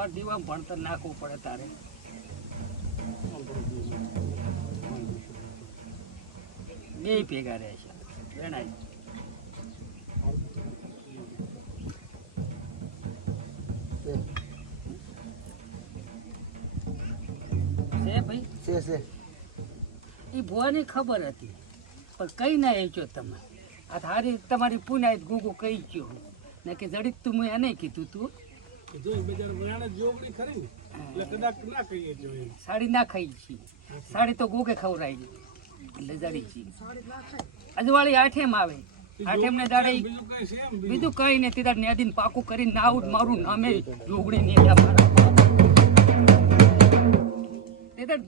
તમારે દીવા ભણતર નાખવું પડે તારે. બે ભેગા રહે છે વેણાય. ભાઈ એ ભુવાની ખબર હતી પણ કઈ ના આવ્યો તમે. આ તારી તમારી પુનાય ગુગુ કઈ ગયો ને કે જડીક તું મેં એને કીધું તું સાડી ના ખાઈ છી. સાડી તો ગોગે ખવડાવી એટલે જડી છી. અજવાળી આઠેમ આવે. આઠેમ ને દાડે બીજું કઈ નથી. તાર નેદીને પાકું કરીને નાવું મારું નામે જોગણી નેડા મારા.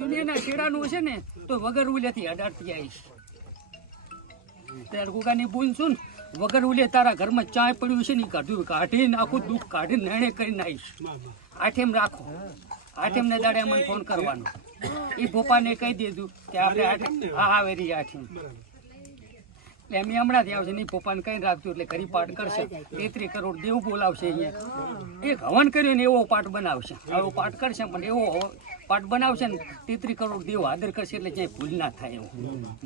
દુનિયાના શેડાનું છે ને તો વગર ઉલેથી અડાડતી આવીશ. ત્યારે ગુગાની બૂન છું વગર ઉલે તારા ઘરમાં ચાય પડ્યું છે ને કાઢ્યું કાઢી નાખું દુઃખ કાઢી નાણે કરી નાખીશ. આઠેમ રાખો. આઠેમ ને દાડે અમને ફોન કરવાનો. એ ભોપાને કહી દીધું કે આપણે હા આવે રહી આઠેમ. એટલે એમ હમણાંથી આવશે નહીં ભોપાને કઈ રાખજો એટલે ઘરી પાઠ કરશે. 33 કરોડ દેવ બોલાવશે અહીંયા. એક હવન કર્યો ને એવો પાઠ બનાવશે. આવો પાઠ કરશે પણ એવો પાઠ બનાવશે ને 33 કરોડ દેવ આદર કરશે એટલે ક્યાંય ભૂલ ના થાય એવું.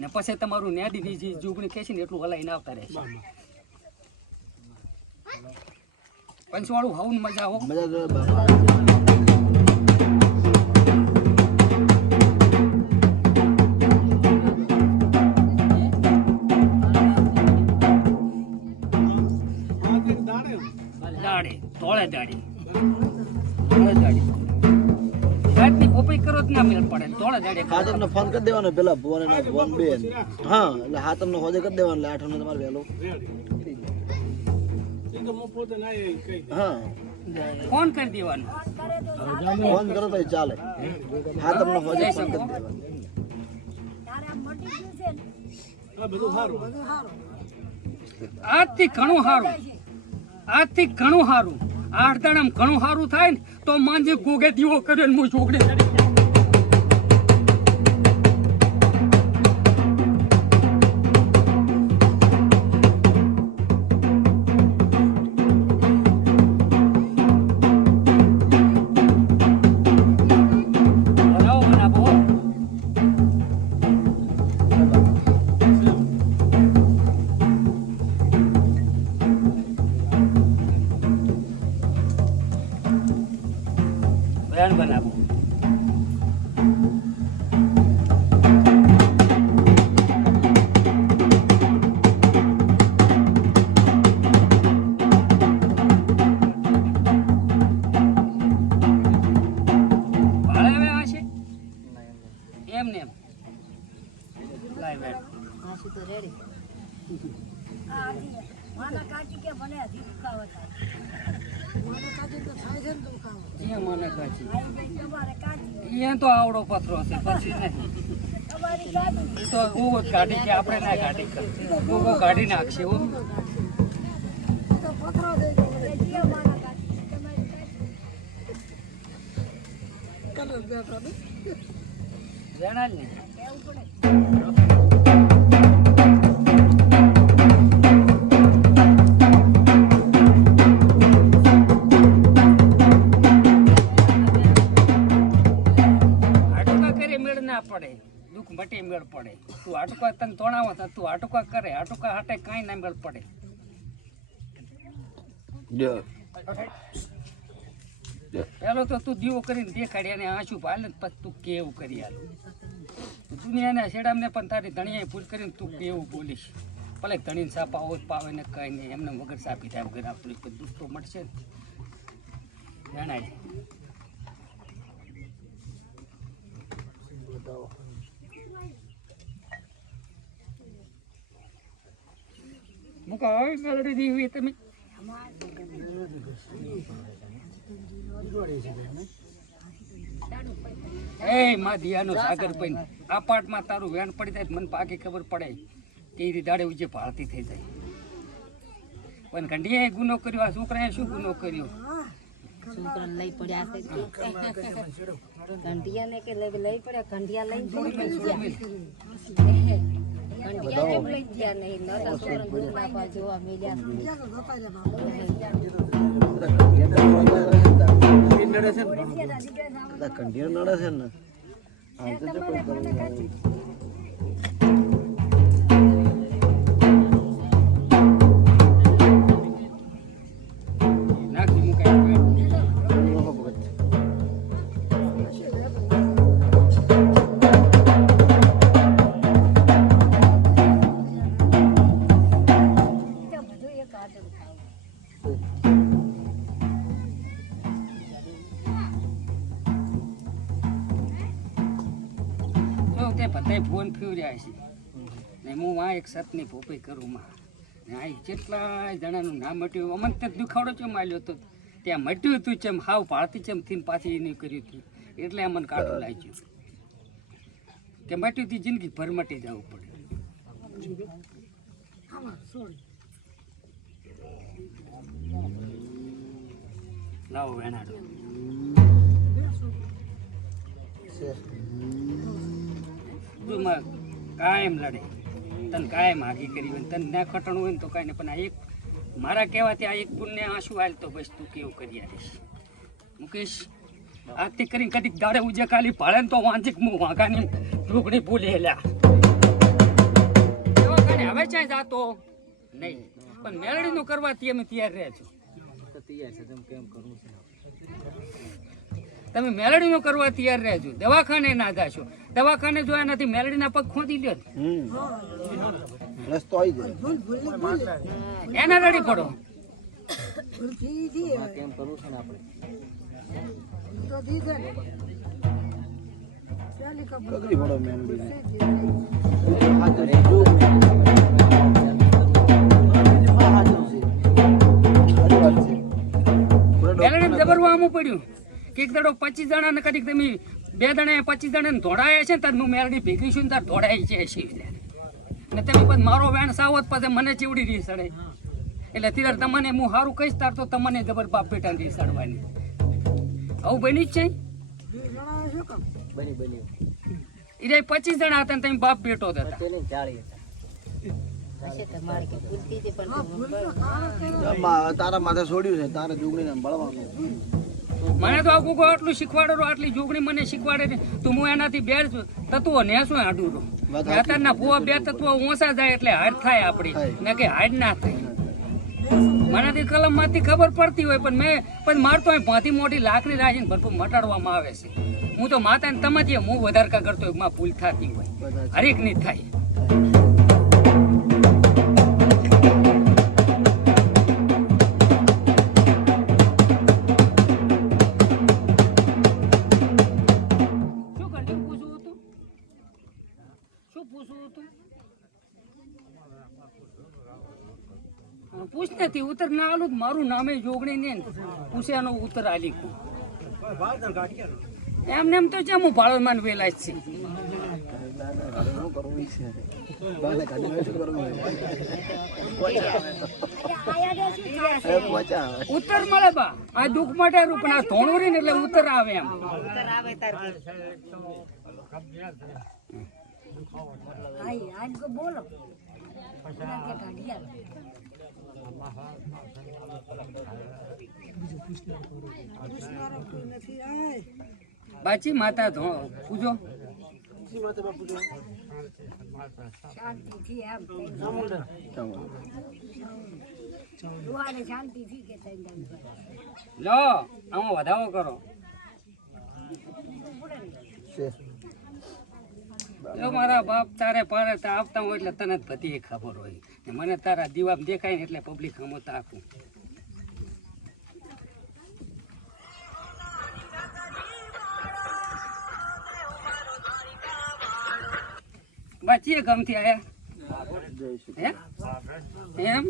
ને પછી તમારું ન્યાદીની જે જોગણી કહેશે ને એટલું હલાઈને આવતા રહેશે. પંચવાળું હવન મજા આવો. તોળે દાડી રાતની કોપી કરો જ ના મેળ પડે. તોળે દાડી હાથમને ફોન કરી દેવાનો પેલા ભુવન ના ભુવન બેન. હા એટલે હાથમને હોજે કરી દેવાનો એટલે 8 ને તમારે વહેલો. હા ફોન કરી દેવાનો. ફોન કરો તો ચાલે. હાથમને હોજે ફોન કરી દેવાનો. આજથી ઘણું સારું. આજથી ઘણું સારું. 8 દાડામાં ઘણું સારું થાય ને તો માંજે ગોગે દીવો કર્યો ને હું જોગડે બનાવો. એમ ને એમ લાઈ બેઠ આશી તો રેડી. માના કાચી કે મને હજી દુખાવો થાય. માના કાચી તો થાય છે ને દુખાવો. એ માના કાચી એ તો આવડો પથરો છે પછી નહીં. એ તો ગોગો કાઢી કે આપણે ના કાઢી કરશે. ગોગો કાઢી નાખશે એવું. જણાલ ને પડે દુઃખ મટી મેળ પડે. તું આટુકા તને તોણાવો તું આટુકા કરે. આટુકા હાટે કઈ ના મેળ પડે. પેલો તો તું દીવો કરીને દેખાડી અને આંસુ પાલે પછી તું કેવું કરી આલો. દુનિયાના શેડામને પણ તારી ધણીએ ભૂલ કરીને તું કેવું બોલીશ. ભલે ધણીને સાપા હોત પાવે ને કઈ નહીં. એમને વગર સાપી થાય વગર આપણું દુઃખ તો મળશે ને જણાય. મુકા આવી મેલડી દીવી તમે એ માં દિયાનો સાગર પૈન આ પાટમાં તારું વેણ પડી જાય મને પાકી ખબર પડે કે એ દાડે ઉજે ભારતી થઈ જાય. પણ ઘંટિયાએ ગુનો કર્યો. આ છોકરાએ શું ગુનો કર્યો? છોકરાને લઈ પડ્યા છે. ઘંટિયાને કે લઈ પડ્યા. ઘંટિયા લઈ ઘંટિયા કેમ લઈ ગયા નહીં? નતા છોકરાને દૂધ નાખવા જોવા મળ્યા. નડે છે ને કંઢીર નડે છે ને હા તો જો કોઈ કરવું નાખી મુકાય ફોન ફ્યુર્યા છે ને હું આ એક સતની ભોપઈ કરું માં ને આ જેટલા જણાનું નામ મટ્યું અમને તે દુખાડો ચેમ આલ્યો તો ત્યાં મટ્યું હતું ચેમ હાવ પાળતી ચેમ થઈને પાછી એને કર્યું હતું એટલે અમને કાઢું લાગ્યું કે મટ્યું તી જિંદગી ભર મટી જવું પડે લાવો વેણાડો જો કાયમ લડે તને કાયમ હાગી કરી હોય તને ના ખટણું હોય ને તો કાંઈ નહીં પણ આ એક મારા કહેવાથી આ એક પુણ્ય આંસુ હાલ તો બસ તું કેવું કરી આવીશ મુકેશ આજથી કરીને કદીક દાડે ઉજે ખાલી ભાડે ને તો વાંચીક હું વાંકાની ઢોકળી ભૂલી હેલ્યા એવા કાંઈ હવે ચાય જાતો નહીં પણ મેળડીનું કરવાથી અમે તૈયાર રહે છો તૈયાર છે તમે કેમ કરવું છે તમે મેલડીનો કરવા તૈયાર રહેજો દવાખાને ના જાશો દવાખાને જોયા નથી મેલડીના પગ ખોદી લ્યો રસ્તો આવી જાય એના રડી પડો કેમ કરવું છે ને આપણે કગરી પડો મેલડી મેલડી જબરવા આમું પડ્યું એક દડો 25 જણા ને કદીક તમે 2 જણા 25 જણા ને ધોડાયા છે ને તાર હું મેરડી ભેગી છું ને તાર ધોડાઈ છે ને તમે પછી મારો વેણ સાવત પછી મને ચીવડી રહી સડે એટલે તિરાર તમને હું સારું કહીશ તાર તો તમને જબર બાપ બેટા રહી સડવાની આવું બની જ છે એ 25 જણા હતા ને તમે બાપ બેટો હતા તારા માથે છોડ્યું છે તારે જુગડીને બળવાનું મને તો આખું આટલું શીખવાડો આટલી જોગણી મને શીખવાડે ને તો હું એનાથી 2 તત્વો નેસું હાડું અત્યારના ભૂવા 2 તત્વો ઓછા જાય એટલે હાડ થાય આપણી ને કે હાડ ના થાય મનાથી કલમ માંથી ખબર પડતી હોય પણ મારતો હોય ભાંતી મોટી લાકડી રાખીને ભરપૂર મટાડવામાં આવે છે હું તો માતાને તમારી હું વધારે કા કરતો હોય ભૂલ થતી હોય હરેક ની થાય પૂછ નથી ઉત્તર ના આલું મારું નામે જોગણી ને પૂછ્યાનો ઉત્તર આલી એમને એમ તો છે હું ભાડો માન વેલા જ ઉત્તર મળે બા આ દુઃખ માટે પણ આ ધોણું રહી ને એટલે ઉત્તર આવે એમ બોલો બાચી માતા પૂજો લો આમાં વધાવો કરો જો મારા બાપ તારે પારે આવતા હોય એટલે તને જ બધી ખબર હોય મને તારા દીવામ દેખાય ને એટલે પબ્લિક હમો તાકું બાચીએ ગમથી આયા એમ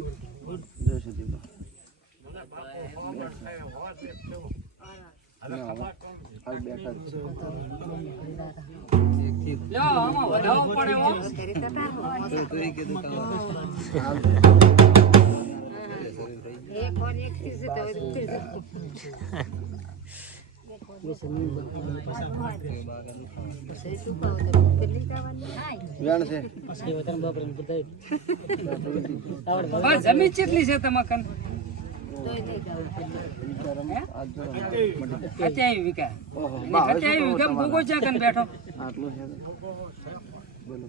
લો આમાં વધાવો પડે જમીન કેટલી છે તમાકન તોય નહીં જાવ. અત્યારે વીઘા ઓહો અને બા હવે અત્યારે શું વીઘા કરો ભોગો છે કન બેઠો આટલું છે બોલો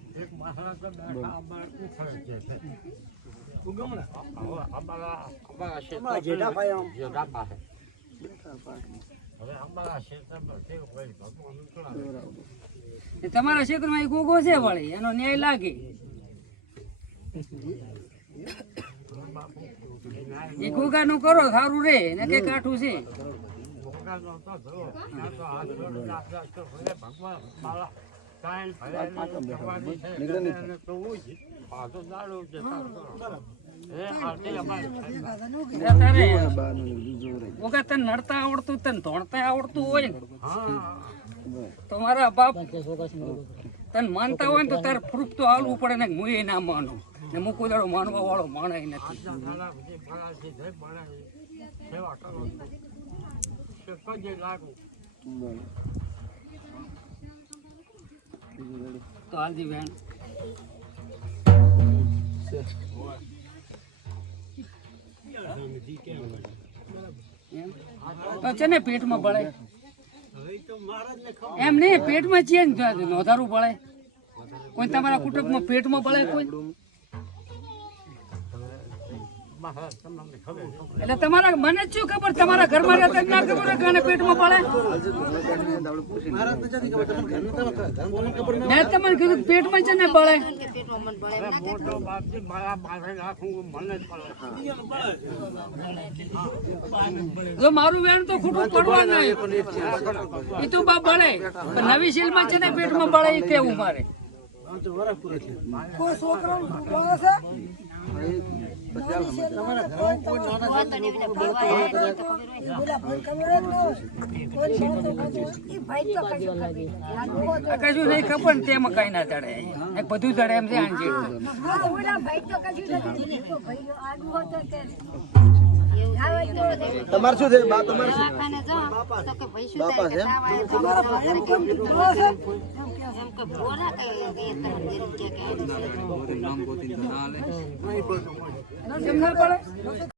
તમારા ક્ષેત્રમાં એ ગોગો છે વળી એનો ન્યાય લાગે એ ગોગા નું કરો સારું રે ને કઈ કાઠું છે ગોગા તને નડતા આવડતું તને ધોણતા આવડતું હોય ને તો મારા બાપ તને માનતા હોય ને તો તારે પ્રૂફ તો હાલવું પડે ને હું એ ના માનું ને હું કોઈ દાડો માનવા વાળો માણાય નથી તો હાલજી બેન તો છે ને પેટમાં બળે એમ નહીં પેટમાં છે ને નોંધારું બળે કોઈ તમારા કુટુંબમાં પેટમાં બળે કોઈ એટલે તમારા મને જ શું ખબર તમારા ઘરમાં રહેતા જ ના ખબર હોય કે આને પેટમાં બળે મેં તમને કીધું પેટમાં છે ને બળે કે પેટમાં મન બળે જો મારું વેણ તો ખોટું પડવા નહીં એ તો બા બળે પણ નવી શીલમાં છે ને પેટમાં બળે એ કેવું મારે કશું નહીં ખબર ને તેમાં કઈ ના ચડે બધું ચડે એમ છે આંજી તમારે શું છે બા તમારે શું આખાને જો તો કે ભાઈ શું બાપા થાય છે કે સાવા તમારે કેમ કીધું એમ કે બોલા કે એ તમને કે કેમ ના પડે